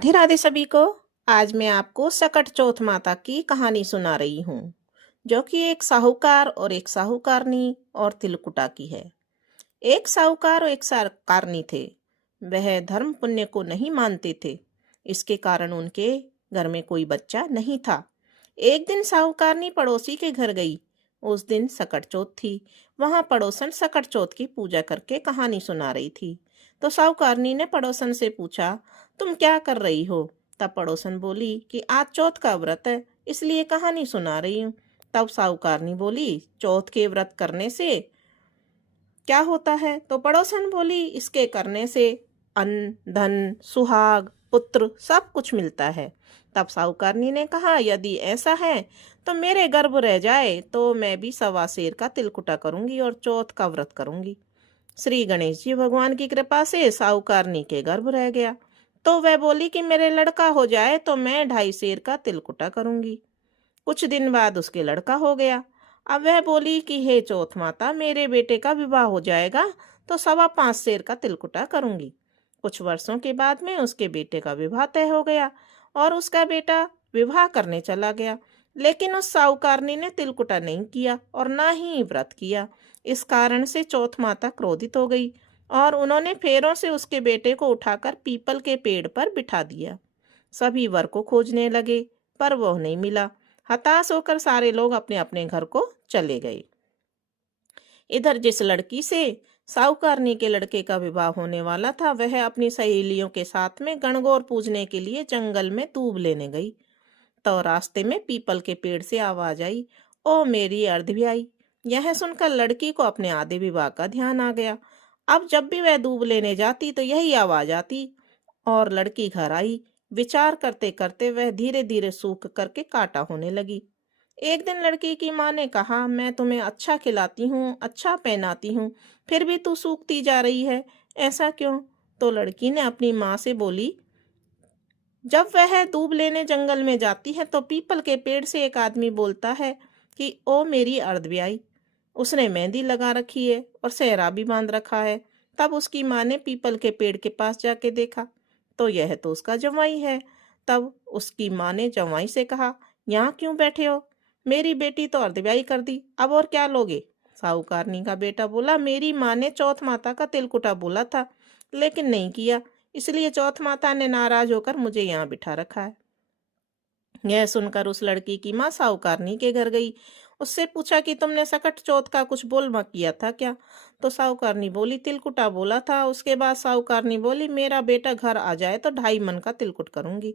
राधे राधे सभी को। आज मैं आपको सकट चौथ माता की कहानी सुना रही हूँ, जो कि एक साहूकार और एक साहूकारनी और तिलकुटा की है। एक साहूकार और एक साहूकारनी थे। वह धर्म पुण्य को नहीं मानते थे। इसके कारण उनके घर में कोई बच्चा नहीं था। एक दिन साहूकारनी पड़ोसी के घर गई। उस दिन सकट चौथ थी। वहां पड़ोसन सकट चौथ की पूजा करके कहानी सुना रही थी। तो साहूकारनी ने पड़ोसन से पूछा, तुम क्या कर रही हो? तब पड़ोसन बोली कि आज चौथ का व्रत है, इसलिए कहानी सुना रही हूँ। तब साहूकारनी बोली, चौथ के व्रत करने से क्या होता है? तो पड़ोसन बोली, इसके करने से अन्न धन सुहाग पुत्र सब कुछ मिलता है। तब साहूकारनी ने कहा, यदि ऐसा है तो मेरे गर्भ रह जाए तो मैं भी सवा सेर का तिलकुटा करूंगी और चौथ का व्रत करूंगी। श्री गणेश जी भगवान की कृपा से साहूकारनी के गर्भ रह गया। तो वह बोली कि मेरे लड़का हो जाए तो मैं 2.5 सेर का तिलकुटा करूंगी। कुछ दिन बाद उसके लड़का हो गया। अब वह बोली कि हे चौथ माता, मेरे बेटे का विवाह हो जाएगा तो 5.25 सेर का तिलकुटा करूंगी। कुछ वर्षों के बाद में उसके बेटे का विवाह तय हो गया और उसका बेटा विवाह करने चला गया। लेकिन उस साहूकारनी ने तिलकुटा नहीं किया और ना ही व्रत किया। इस कारण से चौथ माता क्रोधित हो गई और उन्होंने फेरों से उसके बेटे को उठाकर पीपल के पेड़ पर बिठा दिया। सभी वर को खोजने लगे, पर वह नहीं मिला। हताश होकर सारे लोग अपने अपने घर को चले गए। इधर जिस लड़की से साहूकारनी के लड़के का विवाह होने वाला था, वह अपनी सहेलियों के साथ में गणगौर पूजने के लिए जंगल में दूब लेने गई। तो रास्ते में पीपल के पेड़ से आवाज आई, ओ मेरी अर्धव्याई। यह सुनकर लड़की को अपने आधे विवाह का ध्यान आ गया। अब जब भी वह दूब लेने जाती तो यही आवाज आती और लड़की घर आई। विचार करते करते वह धीरे धीरे सूख करके काटा होने लगी। एक दिन लड़की की माँ ने कहा, मैं तुम्हें अच्छा खिलाती हूँ, अच्छा पहनाती हूँ, फिर भी तू सूखती जा रही है, ऐसा क्यों? तो लड़की ने अपनी माँ से बोली, जब वह दूब लेने जंगल में जाती है तो पीपल के पेड़ से एक आदमी बोलता है कि ओ मेरी अर्धव्याई। उसने मेहंदी लगा रखी है और सेहरा भी बांध रखा है। तब उसकी माँ ने पीपल के पेड़ के पास जाके देखा तो यह तो उसका जवाई है। तब उसकी माँ ने जवाई से कहा, यहाँ क्यों बैठे हो? मेरी बेटी तो अर्धव्याई कर दी, अब और क्या लोगे? साहूकारनी का बेटा बोला, मेरी माँ ने चौथ माता का तिलकुटा बोला था, लेकिन नहीं किया, इसलिए चौथ माता ने नाराज होकर मुझे यहाँ बिठा रखा है। यह सुनकर उस लड़की की माँ साहूकारनी के घर गई। उससे पूछा कि तुमने सकट चौथ का कुछ बोल मत किया था क्या? तो साहूकारनी बोली, तिलकुटा बोला था। उसके बाद साहूकारनी बोली, मेरा बेटा घर आ जाए तो 2.5 मन का तिलकुट करूंगी।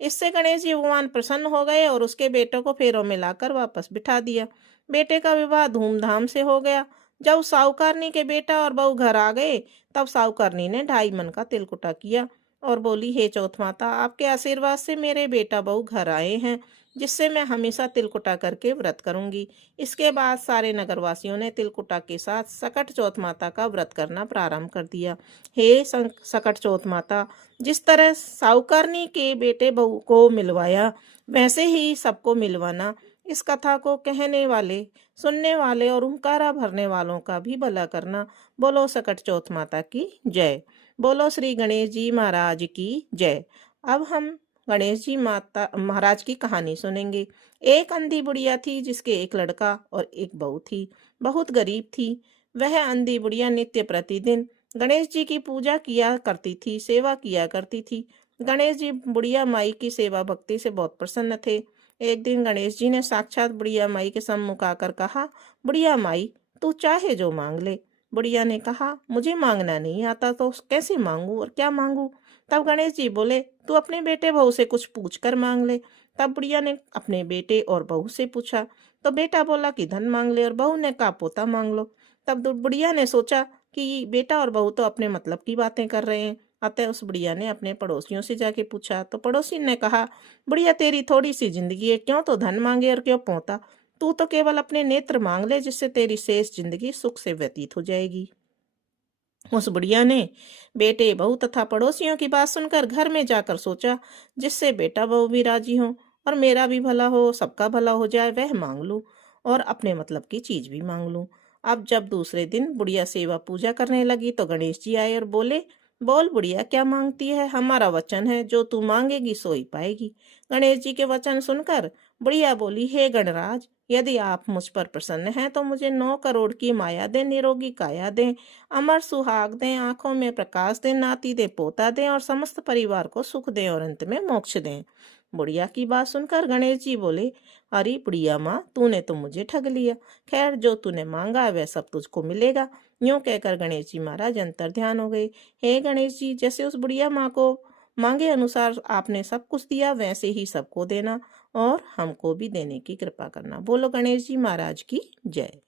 इससे गणेश जी भगवान प्रसन्न हो गए और उसके बेटे को फेरों में लाकर वापस बिठा दिया। बेटे का विवाह धूमधाम से हो गया। जब साहूकारनी के बेटा और बहू घर आ गए, तब साहूकारनी ने 2.5 मन का तिलकुटा किया और बोली, हे चौथ माता, आपके आशीर्वाद से मेरे बेटा बहू घर आए हैं, जिससे मैं हमेशा तिलकुटा करके व्रत करूंगी। इसके बाद सारे नगरवासियों ने तिलकुटा के साथ सकट चौथ माता का व्रत करना प्रारंभ कर दिया। हे सकट चौथ माता, जिस तरह साहूकारनी के बेटे बहू को मिलवाया, वैसे ही सबको मिलवाना। इस कथा को कहने वाले, सुनने वाले और हुंकारा भरने वालों का भी भला करना। बोलो सकट चौथ माता की जय। बोलो श्री गणेश जी महाराज की जय। अब हम गणेश जी माता महाराज की कहानी सुनेंगे। एक अंधी बुढ़िया थी, जिसके एक लड़का और एक बहू थी। बहुत गरीब थी। वह अंधी बुढ़िया नित्य प्रतिदिन गणेश जी की पूजा किया करती थी, सेवा किया करती थी। गणेश जी बुढ़िया माई की सेवा भक्ति से बहुत प्रसन्न थे। एक दिन गणेश जी ने साक्षात बुढ़िया माई के सम्मुख आकर कहा, बुढ़िया माई, तू चाहे जो मांग ले। बुढ़िया ने कहा, मुझे मांगना नहीं आता तो कैसे मांगू और क्या मांगू? तब गणेश जी बोले, तू अपने बेटे बहू से कुछ पूछ कर मांग ले। तब बुढ़िया ने अपने बेटे और बहू से पूछा तो बेटा बोला कि धन मांग ले और बहू ने कहा पोता मांग लो। तब बुढ़िया ने सोचा कि बेटा और बहू तो अपने मतलब की बातें कर रहे हैं। अतः उस बुढ़िया ने अपने पड़ोसियों से जाके पूछा तो पड़ोसी ने कहा, बुढ़िया तेरी थोड़ी सी जिंदगी है, क्यों तो धन मांगे और क्यों पोता? तू तो केवल अपने नेत्र मांग ले, जिससे तेरी शेष जिंदगी सुख से व्यतीत हो जाएगी। उस बुढ़िया ने बेटे बहू तथा पड़ोसियों की बात सुनकर घर में जाकर सोचा, जिससे बेटा बहू भी राजी हो और मेरा भी भला हो, सबका भला हो जाए, वह मांग लूं और अपने मतलब की चीज भी मांग लूं। अब जब दूसरे दिन बुढ़िया सेवा पूजा करने लगी तो गणेश जी आए और बोले, बोल बुढ़िया, क्या मांगती है? हमारा वचन है, जो तू मांगेगी सो ही पाएगी। गणेश जी के वचन सुनकर बुढ़िया बोली, हे गणराज, यदि आप मुझ पर प्रसन्न हैं तो मुझे 9 करोड़ की माया दें, निरोगी काया दें, अमर सुहाग दें, आंखों में प्रकाश दें, नाती दें, पोता दें और समस्त परिवार को सुख दें और अंत में मोक्ष दें। बुढ़िया की बात सुनकर गणेश जी बोले, अरे बुढ़िया माँ, तूने तो मुझे ठग लिया। खैर, जो तूने मांगा वह सब तुझको मिलेगा। यूं कहकर गणेश जी महाराज अंतर ध्यान हो गए। हे गणेश जी, जैसे उस बुढ़िया माँ को मांगे अनुसार आपने सब कुछ दिया, वैसे ही सबको देना और हमको भी देने की कृपा करना। बोलो गणेश जी महाराज की जय।